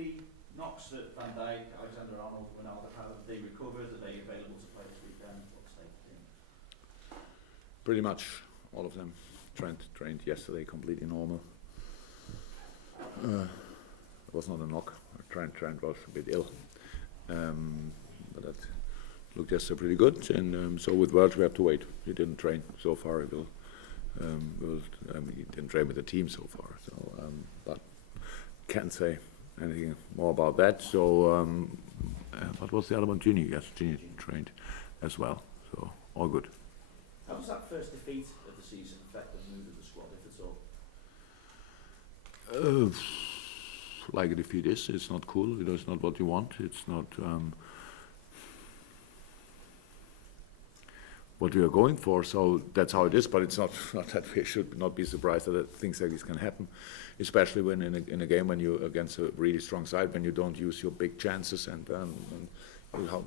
the knocks that Van Dijk, Alexander-Arnold, Ronaldo, have they recovered? Are they available to play this weekend? What's the team? Pretty much all of them. Trent trained yesterday, completely normal. It was not a knock. Trent was a bit ill, but that looked yesterday pretty good. And so with Virgil, we have to wait. He didn't train so far. He didn't train with the team so far. So, but can't say anything more about that. So, what was the other one? Ginny. Yes, Ginny trained as well. So all good. How does that first defeat of the season affect the mood of the squad, if at all? Like a defeat is, it's not cool. It's not what you want. It's not what we are going for. So that's how it is. But it's not that we should not be surprised that things like this can happen, especially when in a game when you're against a really strong side, when you don't use your big chances and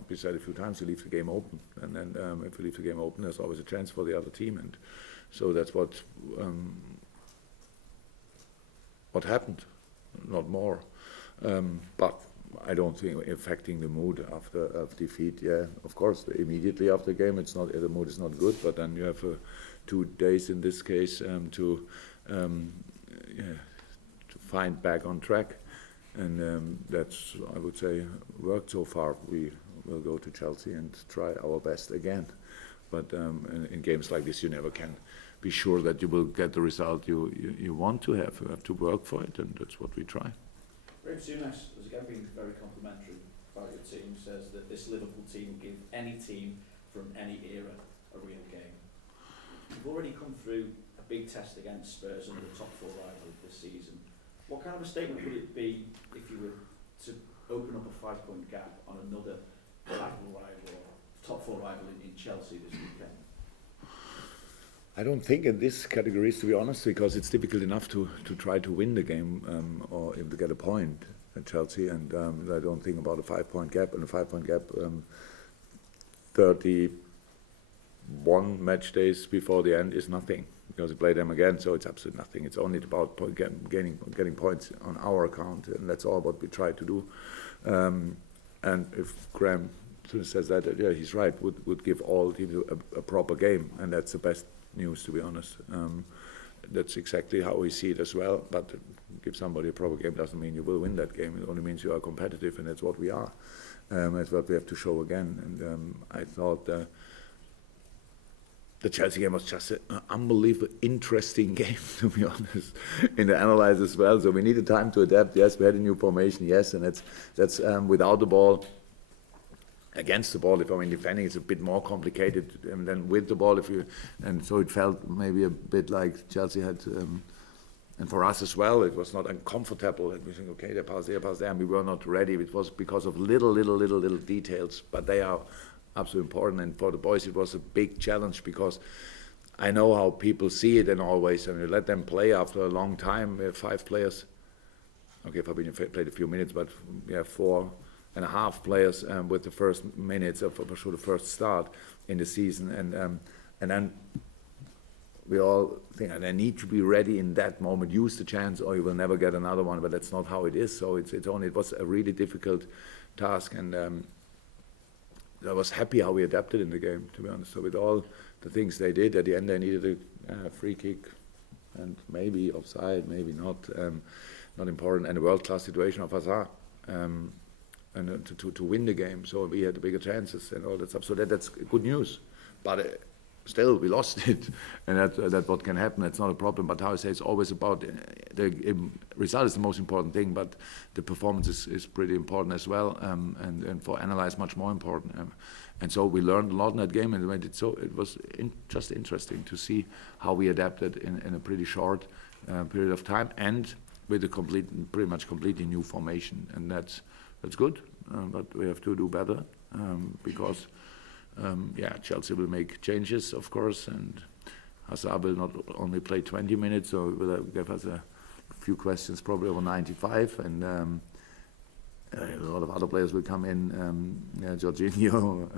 we said a few times, you leave the game open, and then if you leave the game open, there's always a chance for the other team, and so that's what happened, not more. But I don't think affecting the mood after defeat. Yeah, of course, immediately after the game, the mood is not good. But then you have 2 days in this case to find back on track. And that's, I would say, worked so far. We will go to Chelsea and try our best again. But in games like this, you never can be sure that you will get the result you want to have. You have to work for it, and that's what we try. Graham Souness has again been very complimentary about your team. Says that this Liverpool team will give any team from any era a real game. You've already come through a big test against Spurs and the top 4 rival this season. What kind of a statement would it be if you were to open up a 5-point gap on another rival or top 4 rival in Chelsea this weekend? I don't think in this category, to be honest, because it's difficult enough to try to win the game or even to get a point at Chelsea, and I don't think about a 5-point gap. And a 5-point gap, 31 match days before the end is nothing, because we play them again, so it's absolutely nothing. It's only about getting points on our account, and that's all what we try to do. And if Graham says that, yeah, he's right, would give all teams a proper game, and that's the best news, to be honest. That's exactly how we see it as well. But give somebody a proper game doesn't mean you will win that game. It only means you are competitive, and that's what we are. That's what we have to show again. And I thought the Chelsea game was just an unbelievable, interesting game, to be honest, in the analyze as well. So we needed time to adapt. Yes, we had a new formation. Yes, and that's without the ball. Against the ball, defending is a bit more complicated than with the ball. And so it felt maybe a bit like Chelsea had, and for us as well, it was not uncomfortable. And we think, okay, they pass there, and we were not ready. It was because of little details, but they are absolutely important. And for the boys, it was a big challenge because I know how people see it, and always, you let them play after a long time. We have 5 players. Okay, Fabinho played a few minutes, but we have 4.5 players with the first minutes for sure, the first start in the season, and then we all think they need to be ready in that moment, use the chance, or you will never get another one. But that's not how it is. So it was a really difficult task, and I was happy how we adapted in the game, to be honest. So with all the things they did, at the end they needed a free kick, and maybe offside, maybe not important, and a world-class situation of Hazard. And to win the game, so we had the bigger chances and all that stuff. So that's good news, but still we lost it, and that what can happen. That's not a problem. But how I say, it's always about the result is the most important thing, but the performance is pretty important as well, and for analyze much more important. And so we learned a lot in that game, and it was just interesting to see how we adapted in a pretty short period of time, and with a pretty much completely new formation, and that's good, but we have to do better because, Chelsea will make changes, of course, and Hazard will not only play 20 minutes, so he will give us a few questions, probably over 95, and a lot of other players will come in, Jorginho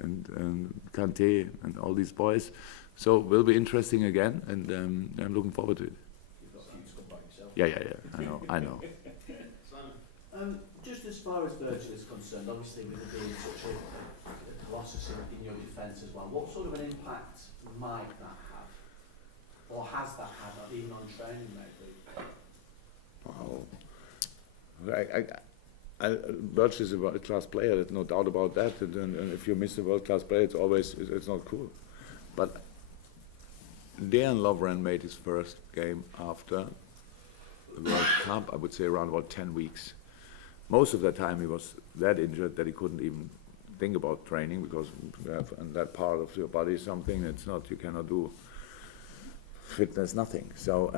and Kante and all these boys. So it will be interesting again, and I'm looking forward to it. You've got a few to come by yourself. Yeah, I know. Just as far as Virgil is concerned, obviously with it being such a colossus in your defence as well, what sort of an impact might that have? Or has that had, even on training maybe? Virgil is a world-class player, there's no doubt about that. And if you miss a world-class player, it's not cool. But Dejan Lovren made his first game after the World Cup, I would say around about 10 weeks. Most of the time he was that injured that he couldn't even think about training, because and that part of your body is something that's not, you cannot do fitness, nothing. So,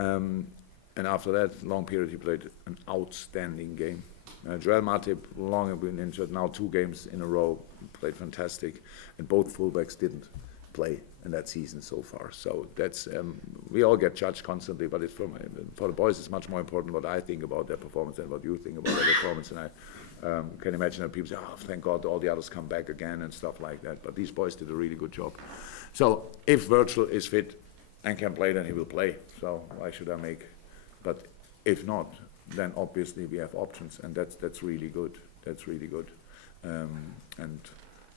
and after that long period he played an outstanding game. Joel Matip, long have been injured, now 2 games in a row, played fantastic, and both fullbacks didn't play in that season so far. So that's, we all get judged constantly, but it's for the boys it's much more important what I think about their performance than what you think about their performance. And I can imagine that people say, oh, thank God all the others come back again and stuff like that, but these boys did a really good job. So if Virgil is fit and can play, then he will play, so why should I make, but if not, then obviously we have options, and that's really good. That's really good, and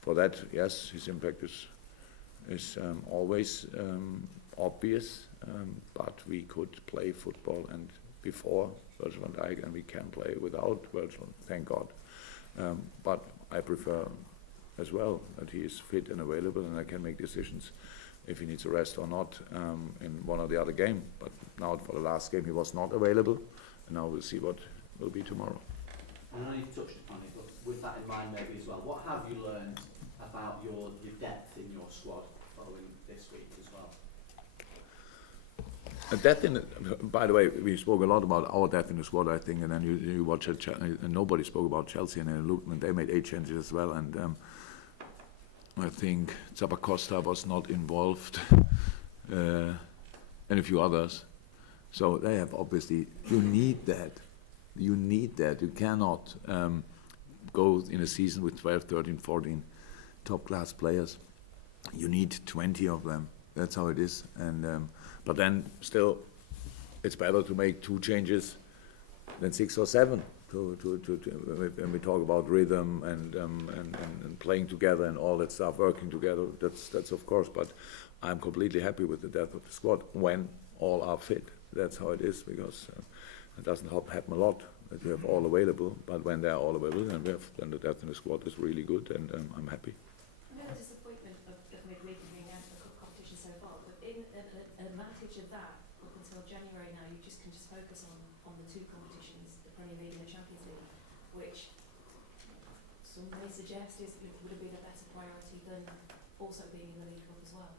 for that, yes, his impact is always obvious. But we could play football and before Virgil van Dijk, and we can play without Virgil. Thank God. But I prefer as well that he is fit and available, and I can make decisions if he needs a rest or not in one or the other game. But now for the last game he was not available. And now we'll see what will be tomorrow. I know you've touched upon it, but with that in mind maybe as well, what have you learned about your depth in your squad following this week as well? By the way, we spoke a lot about our depth in the squad, I think, and then you watch it, and nobody spoke about Chelsea, and they made 8 changes as well, and I think Zappacosta was not involved, and a few others. So they have obviously, you need that. You need that. You cannot go in a season with 12, 13, 14 top-class players. You need 20 of them. That's how it is. And but then still, it's better to make 2 changes than 6 or 7. When we talk about rhythm and playing together and all that stuff, working together, that's of course. But I'm completely happy with the depth of the squad when all are fit. That's how it is, because it doesn't happen a lot that we have all available, but when they're all available, then the depth in the squad is really good, and I'm happy. I know the disappointment of midweek and being out of the cup competition so far, but in an advantage of that, up until January now, you can focus on the 2 competitions, the Premier League and the Champions League, which some may suggest would have been a better priority than also being in the League Cup as well.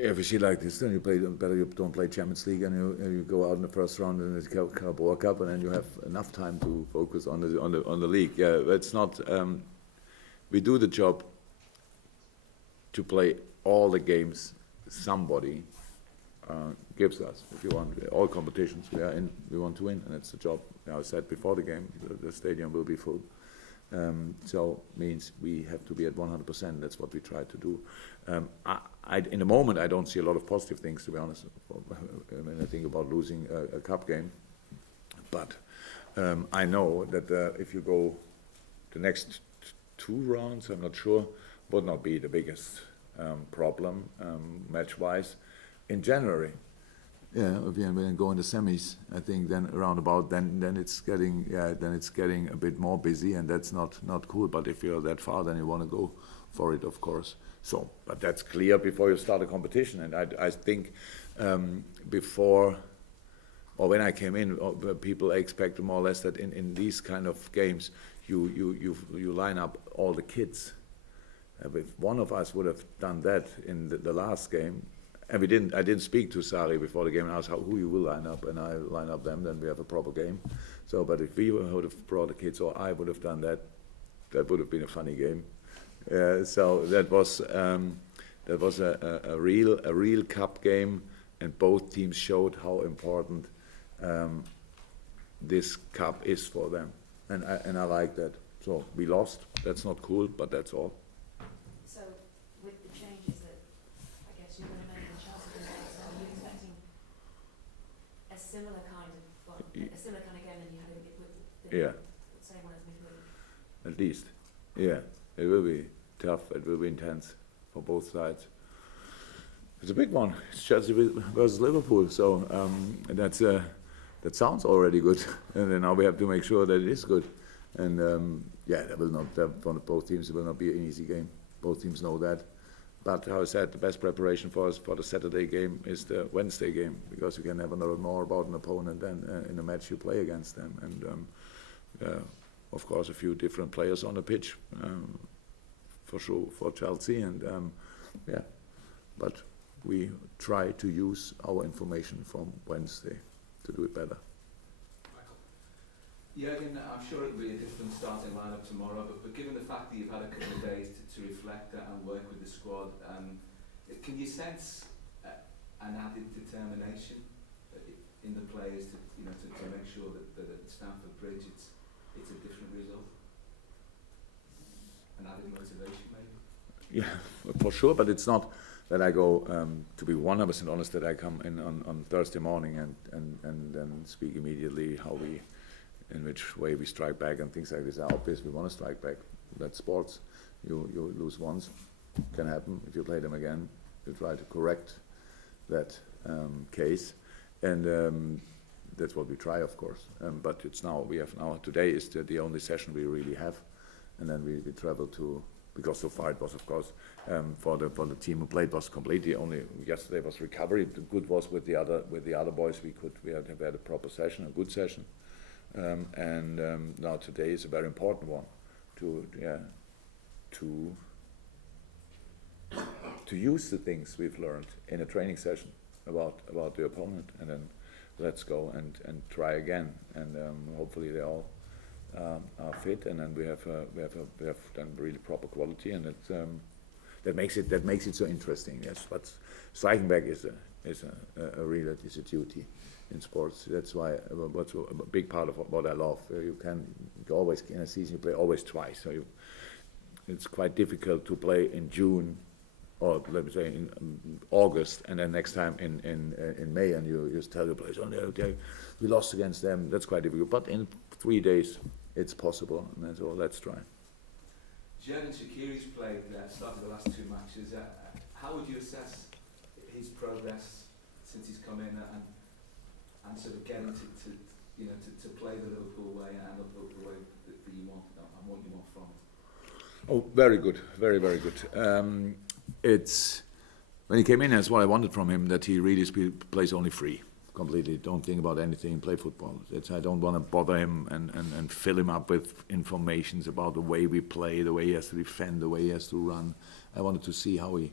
If you see like this, then you play better. You don't play Champions League, and you go out in the first round in the Carabao Cup, and then you have enough time to focus on the league. Yeah, it's not. We do the job to play all the games somebody gives us. If you want all competitions we are in, we want to win, and it's the job. I said before the game, the stadium will be full. So means we have to be at 100%. That's what we try to do. In the moment, I don't see a lot of positive things, to be honest. When I think about losing a cup game, but I know that if you go the next 2 rounds, I'm not sure, would not be the biggest problem match-wise. In January, yeah, if you go in the semis, I think then around about then it's getting a bit more busy, and that's not cool. But if you're that far, then you want to go for it, of course. So, but that's clear before you start a competition. And I think before or when I came in, people expect more or less that in these kind of games you line up all the kids. If one of us would have done that in the last game. And I didn't speak to Sarri before the game and ask who you will line up, and I line up them, then we have a proper game. So, but if we would have brought the kids, or I would have done that, that would have been a funny game. So that was a real cup game, and both teams showed how important this cup is for them, and I like that. So we lost. That's not cool, but that's all. So with the changes that I guess you're going to make in Chelsea, are you expecting a similar kind kind of, well, a similar kind of game than you had with Yeah, the same one as midweek. at least. Yeah, it will be tough. It will be intense for both sides. It's a big one. It's Chelsea versus Liverpool. So that sounds already good. And then now we have to make sure that it is good. And yeah, that will not, for both teams, it will not be an easy game. Both teams know that. But how I said, the best preparation for us for the Saturday game is the Wednesday game, because you can never know more about an opponent than in a match you play against them. And of course, a few different players on the pitch, for sure, for Chelsea. And yeah, but we try to use our information from Wednesday to do it better. Jurgen, I'm sure it'll be a different starting lineup tomorrow, but given the fact that you've had a couple of days to reflect and work with the squad, can you sense an added determination in the players to make sure that at Stamford Bridge it's a different result? An added motivation, maybe? Yeah, for sure, but it's not that I go, to be 100% honest, that I come in on Thursday morning and then speak immediately in which way we strike back and things like this. Are obvious, we want to strike back. That's sports. You lose once, can happen. If you play them again, you try to correct that case, and that's what we try, of course. But it's now today is the only session we really have, and then we travel to. Because so far it was, of course, for the team who played was completely only yesterday was recovery. The good was with the other boys we had a proper session, a good session, and now today is a very important one to use the things we've learned in a training session about the opponent, and then let's go and try again, and hopefully they all are fit, and then we have done really proper quality, and that makes it so interesting. Yes, but striking back is a real duty in sports. That's why what's a big part of what I love. You always in a season you play always twice, so it's quite difficult to play in June, or let me say in August, and then next time in May, and you just tell your players, we lost against them. That's quite difficult, but in 3 days it's possible, and so let's try. Jurgen Shaqiri's started the last 2 matches. How would you assess his progress since he's come in and sort of getting to play the Liverpool way and look the way that you want and what you want from him? Oh, very good, very, very good. It's when he came in, that's what I wanted from him, that he really plays only free, completely. Don't think about anything, play football. I don't want to bother him and fill him up with informations about the way we play, the way he has to defend, the way he has to run. I wanted to see how he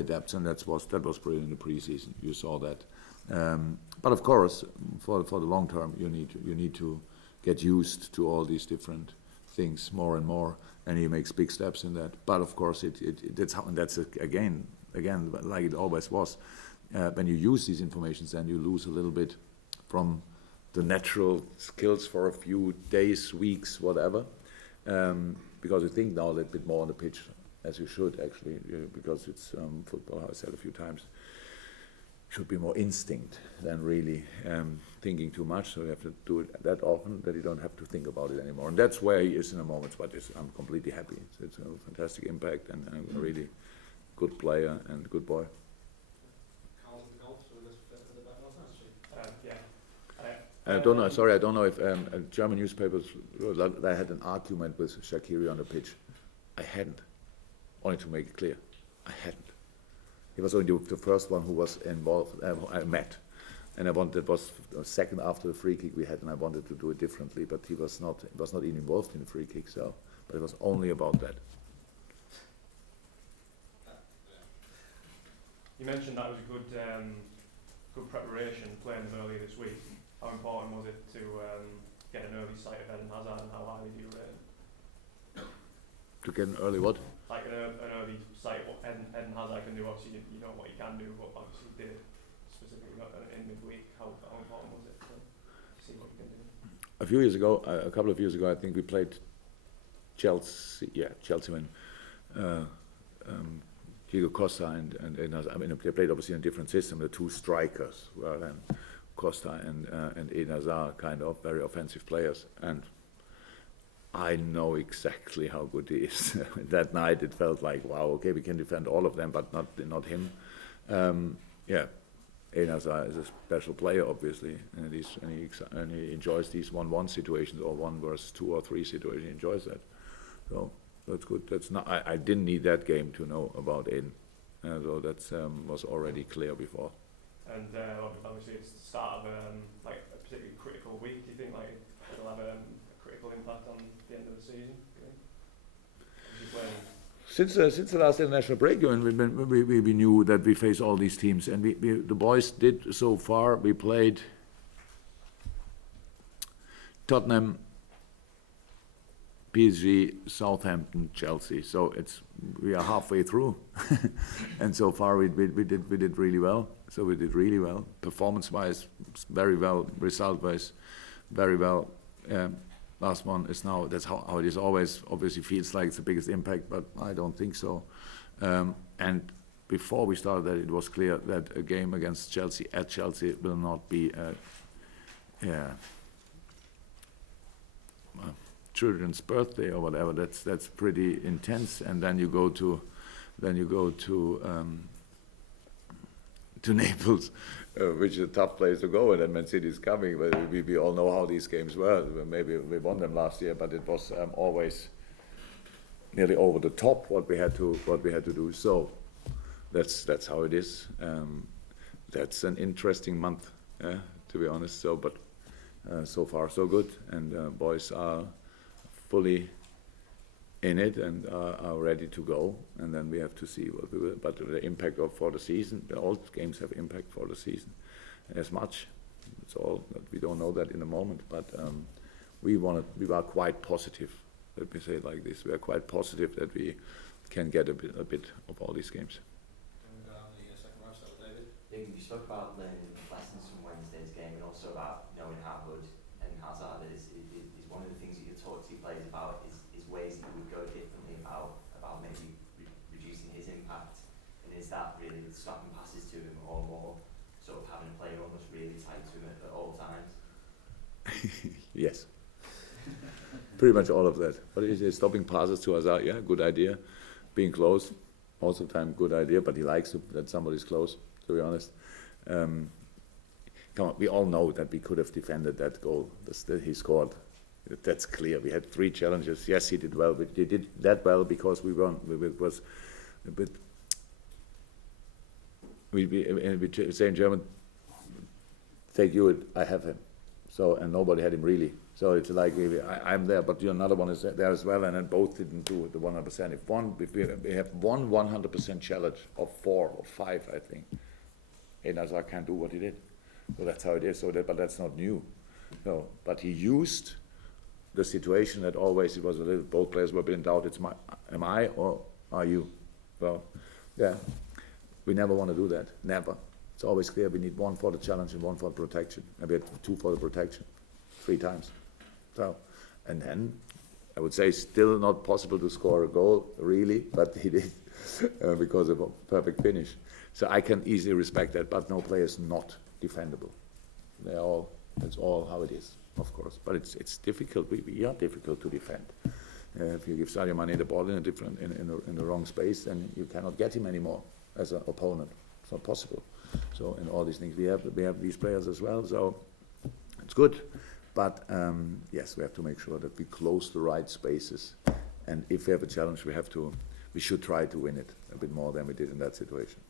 adapts, and that was brilliant in the preseason. You saw that. But of course, for the long term, you need to get used to all these different things more and more, and he makes big steps in that. But of course, that's again like it always was. When you use these informations, then you lose a little bit from the natural skills for a few days, weeks, whatever, because you think now a little bit more on the pitch, as you should actually, because it's football, I said a few times, should be more instinct than really thinking too much. So you have to do it that often that you don't have to think about it anymore. And that's where he is in the moments, but I'm completely happy. It's a fantastic impact, and a really good player and good boy. I don't know. Sorry, I don't know if German newspapers. I had an argument with Shaqiri on the pitch. I hadn't. Only to make it clear, I hadn't. He was only the first one who was involved. I met, and it was the second after the free kick we had, and I wanted to do it differently. But he was not. He was not even involved in the free kick. So, but it was only about that. You mentioned that was a good preparation playing them earlier this week. How important was it to get an early sight of Eden Hazard, and how highly do you rate him? To get an early what? Like an early sight of what Eden Hazard can do. Obviously, you know what he can do, but obviously did specifically not in midweek. How important was it to see what he can do? A couple of years ago, I think we played Chelsea. Yeah, Chelsea when Diego Costa and I mean they played obviously in a different system. The two strikers were then Costa and Eden Hazard, kind of very offensive players, and I know exactly how good he is. That night it felt like, wow, okay, we can defend all of them, but not him. Yeah, Eden Hazard is a special player, obviously, and he enjoys these 1-1 situations or 1 versus 2 or 3 situations. He enjoys that, so that's good. That's not. I didn't need that game to know about Eden, so that was already clear before. And obviously it's the start of like a particularly critical week. Do you think like it'll have a critical impact on the end of the season? Since the last international break, we knew that we face all these teams, and the boys did so far. We played Tottenham, PSG, Southampton, Chelsea. So we are halfway through, and so far we did really well. So we did really well, performance-wise, very well, result-wise, very well. Last one is now, that's how it is always. Obviously feels like it's the biggest impact, but I don't think so. And before we started that, it was clear that a game against Chelsea at Chelsea will not be children's birthday or whatever. That's pretty intense. And then you go to Naples, which is a tough place to go, and then Man City is coming. But we all know how these games were. Maybe we won them last year, but it was always nearly over the top what we had to do. So that's how it is. That's an interesting month, to be honest. So, but so far so good, and boys are fully in it and are ready to go, and then we have to see what we will. But the impact for the season, all games have impact for the season as much. It's all we don't know that in the moment, but we are quite positive. Let me say it like this: we are quite positive that we can get a bit of all these games. You spoke about learning lessons from Wednesday's game, and also about knowing how good and Hazard is one of the things that you talk to your players about is ways that you would go differently about maybe reducing his impact, and is that really stopping passes to him, or more sort of having a player almost really tight to him at all times? Yes, pretty much all of that. But is it stopping passes to Hazard? Yeah, good idea. Being close, also time good idea, but he likes that somebody's close, to be honest. Come on, we all know that we could have defended that goal that he scored. That's clear. We had 3 challenges. Yes, he did well, but he did that well because we won. It was a bit. We say in German, "Take you, I have him." So, and nobody had him really. So it's like I'm there, but another one is there as well, and then both didn't do the 100%. If we have one 100% challenge of 4 or 5, I think, and Hazard can't do what he did. So that's how it is. But that's not new. No, but he used the situation that always it was a little. Both players were a bit in doubt. Am I or are you? Well, yeah, we never want to do that. Never. It's always clear we need 1 for the challenge and 1 for the protection. And we had 2 for the protection, 3 times. So, and then I would say still not possible to score a goal really, but he did because of a perfect finish. So I can easily respect that, but no player is not defendable. That's all how it is, of course. But it's difficult. We are difficult to defend. If you give Sadio Mane the ball in the wrong space, then you cannot get him anymore as an opponent. It's not possible. So in all these things, we have these players as well. So it's good. But yes, we have to make sure that we close the right spaces. And if we have a challenge, we should try to win it a bit more than we did in that situation.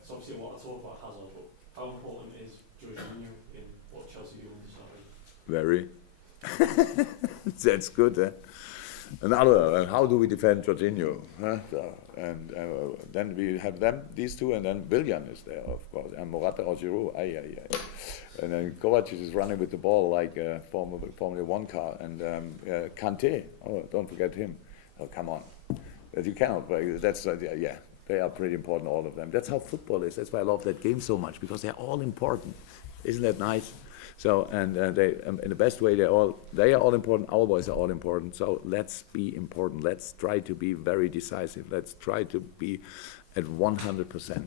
It's obviously a lot of talk about Hazard, but how important is Jorginho in what Chelsea do on the side? Very. That's good, eh? Another, how do we defend Jorginho? Huh? So, and then we have these 2, and then Willian is there, of course, and Morata or Giroud. And then Kovacic is running with the ball like a Formula 1 car, and Kante, don't forget him. Oh, come on. That you cannot break. That's, yeah. They are pretty important, all of them. That's how football is. That's why I love that game so much, because they're all important. Isn't that nice? So, and they, in the best way, they are all important. Our boys are all important. So let's be important. Let's try to be very decisive. Let's try to be at 100%,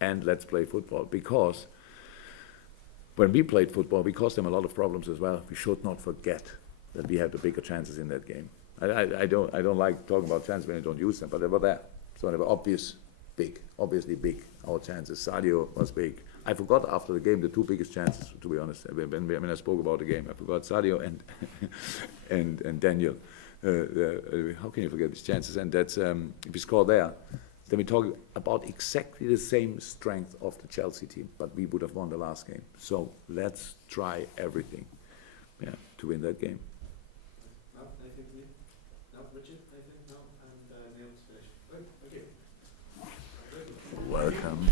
and let's play football. Because when we played football, we caused them a lot of problems as well. We should not forget that we had the bigger chances in that game. I don't like talking about chances when I don't use them, but they were there. So they were obviously big, our chances. Sadio was big. I forgot after the game the two biggest chances, to be honest. When I spoke about the game, I forgot Sadio and and Daniel. How can you forget these chances? And that's if we score there, then we talk about exactly the same strength of the Chelsea team, but we would have won the last game. So let's try everything, to win that game. No, anything from you? No, Richard, anything? No, and Neil to finish. Good, thank you. Welcome.